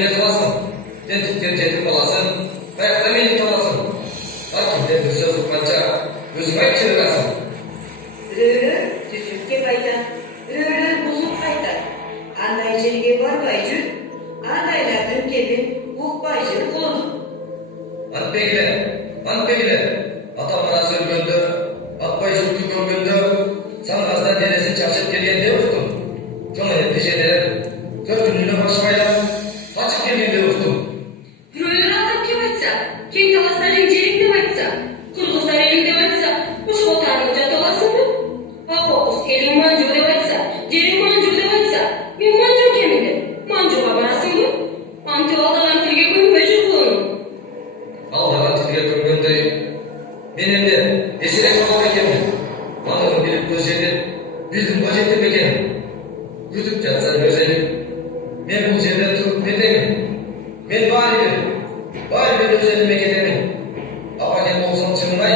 не кыласың? Тентиктен жетип каласың, каякта мени табасың. Ар кимден сөз укканча өзүң айтчы берасың. Бирөөлөр түзүккө кайтат, бирөөлөр бузуп кайтат. Андай жерге барбай жүр, андайлардын кебин укпай жүр колду. Антпегиле, ата Манас өлгөндө, атпай журту көргөндө, саңгазда денесин чачып келгенде уктум. Жөн эле жедерем, 4 күнүнө башпайлап, качып келгенде уктум. Бирөөлөр атып кеп айтса, кең таластардын жериң деп айтса, кыргыздар элиң деп айтса, ошого таанып жата аласыңбы? Акокус элиң манжу деп айтса, жериң манжу деп айтса, мен манжу экенмин деп, манжуга барасыңбы? Антип алдаган тилге көнбөй жүр кулуным. Алдаган тилге көнгөндөй, мен эмне эсерек калган экенмин. Анын билип көз жетип, билдим го жетип экенин. Күтүп жатса өз элим. Мен бул жерде туруп не деймин? Мен баарыбир өз элиме кетемин. Апа кел болсоң чыныңай.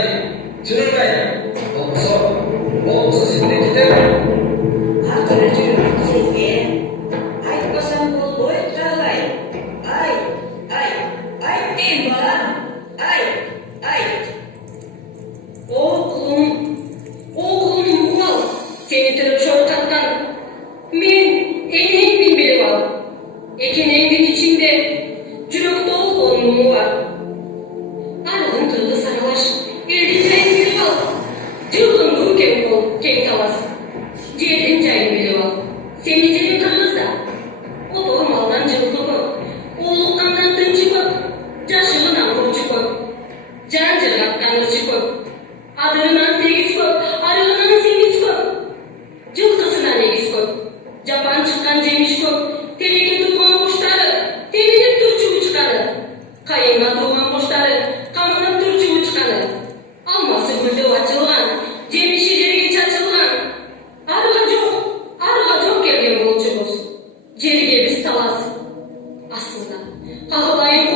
Болбосо сенден кетемин. Акыры жүрүп сизге айтпасам болбойт калбай. Айт дейм балам. Айт. Окулум угал, сени төрөп шорткаткан. Мен экенеңдин билип ал. Экенеңдин ичинде жүрөк толгон муңу бар. Аргын тылды саралаш, элдин жайын билип ал. Жылгыңгы кең талас. Жердин жайын билип ал. Сенин жериң Кыргызда. Отор малдан жылкы көп, оолуккандан тынчы көп, жашыгынан курчу көп, жан жыргаткан ырчы көп. Адырынан тегиз көп, арыгынан сеңиз көп. Жылкысынан эгиз көп. Жапан чыккан жемиш көп. Тереге турган куштары, теминип турчу учканы. Кайынга турган куштары, камынып турчу учканы. Алмасы гүлдөп ачылган, жемиши жерге чачылган. Арыга жок келген болчубуз. Жерге биз талас. Астында кагылайын